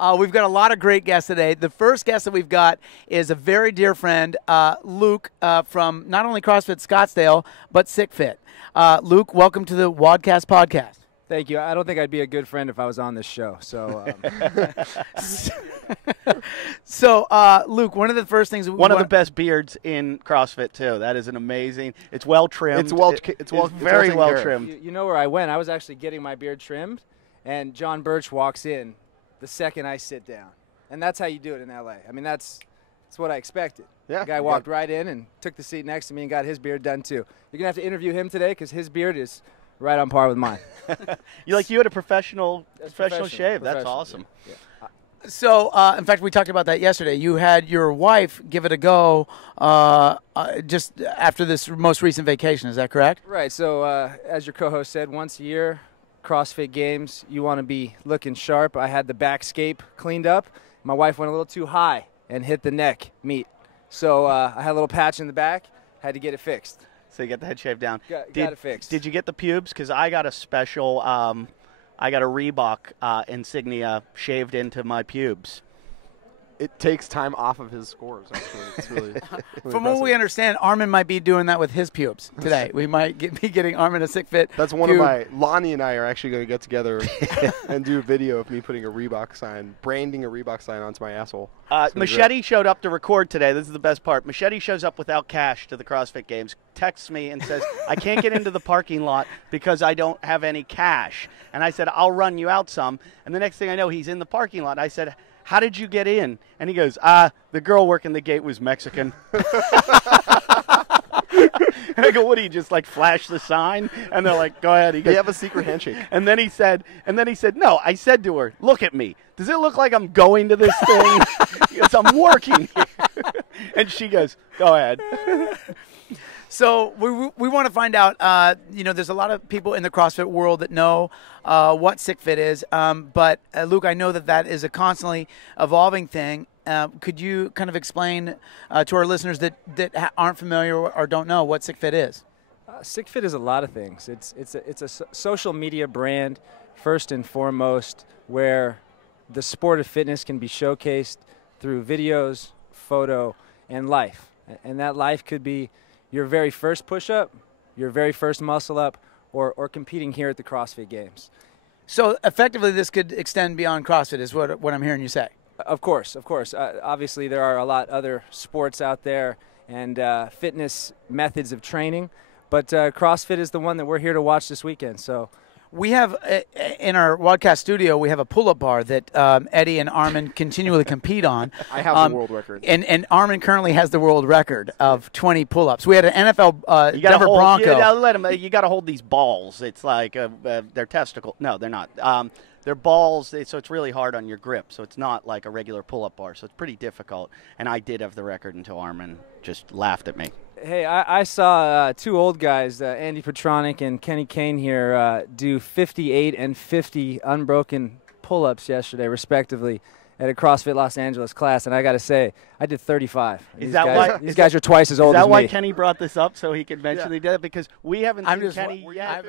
We've got a lot of great guests today. The first guest that we've got is a very dear friend, Luke, from not only CrossFit Scottsdale, but SickFit. Luke, welcome to the Wodcast Podcast. Thank you. I don't think I'd be a good friend if I was on this show. So, Luke, one of the first things one of the best beards in CrossFit too. That is an amazing. It's well trimmed. It's very well trimmed. You know where I went? I was actually getting my beard trimmed, and John Birch walks in the second I sit down, and that's how you do it in LA. I mean, that's what I expected. Yeah, the guy walked right in and took the seat next to me and got his beard done too. You're gonna have to interview him today because his beard is right on par with mine. You had a professional shave. That's awesome. Yeah. So, in fact, we talked about that yesterday. You had your wife give it a go just after this most recent vacation. Is that correct? Right. So, as your co-host said, once a year, CrossFit Games, you want to be looking sharp. I had the backscape cleaned up. My wife went a little too high and hit the neck meat. So, I had a little patch in the back. Had to get it fixed. So you got the head shaved down. Got it fixed. Did you get the pubes? Because I got a special, I got a Reebok insignia shaved into my pubes. It takes time off of his scores, actually. It's really From what we understand, Armin might be doing that with his pubes today. We might be getting Armin a SickFit. That's one pube. of my, Lonnie and I are actually going to get together and do a video of me putting a Reebok sign, branding a Reebok sign onto my asshole. Machete showed up to record today. This is the best part. Machete shows up without cash to the CrossFit Games, texts me and says, I can't get into the parking lot because I don't have any cash. And I said, I'll run you out some. And the next thing I know, he's in the parking lot. I said, how did you get in? And he goes, the girl working the gate was Mexican. And I go, what do you just flash the sign? And they're like, go ahead. He goes, they have a secret handshake. And then he said, no, I said to her, look at me. Does it look like I'm going to this thing? Because I'm working here. And she goes, go ahead. So we want to find out, there's a lot of people in the CrossFit world that know what SickFit is. But, Luke, I know that is a constantly evolving thing. Could you kind of explain to our listeners that aren't familiar or don't know what SickFit is? SickFit is a lot of things. It's a social media brand, first and foremost, where the sport of fitness can be showcased through videos, photo, and life. And that life could be your very first push-up, your very first muscle-up, or competing here at the CrossFit Games. So effectively this could extend beyond CrossFit is what I'm hearing you say. Of course. Obviously there are a lot other sports out there and fitness methods of training, but CrossFit is the one that we're here to watch this weekend. So we have, in our Wodcast studio, we have a pull-up bar that Eddie and Armin continually compete on. I have the world record. And Armin currently has the world record of 20 pull-ups. We had an NFL Denver Bronco. You got to hold these balls. It's like they're testicle. No, they're not. They're balls, so it's really hard on your grip. So it's not like a regular pull-up bar. So it's pretty difficult. And I did have the record until Armin just laughed at me. Hey, I saw two old guys, Andy Petronic and Kenny Kane here, do 58 and 50 unbroken pull-ups yesterday, respectively, at a CrossFit Los Angeles class. And I got to say, I did 35. These guys are twice as old as me. Is that why Kenny brought this up, so he could mention he did it? Because we haven't seen Kenny yet.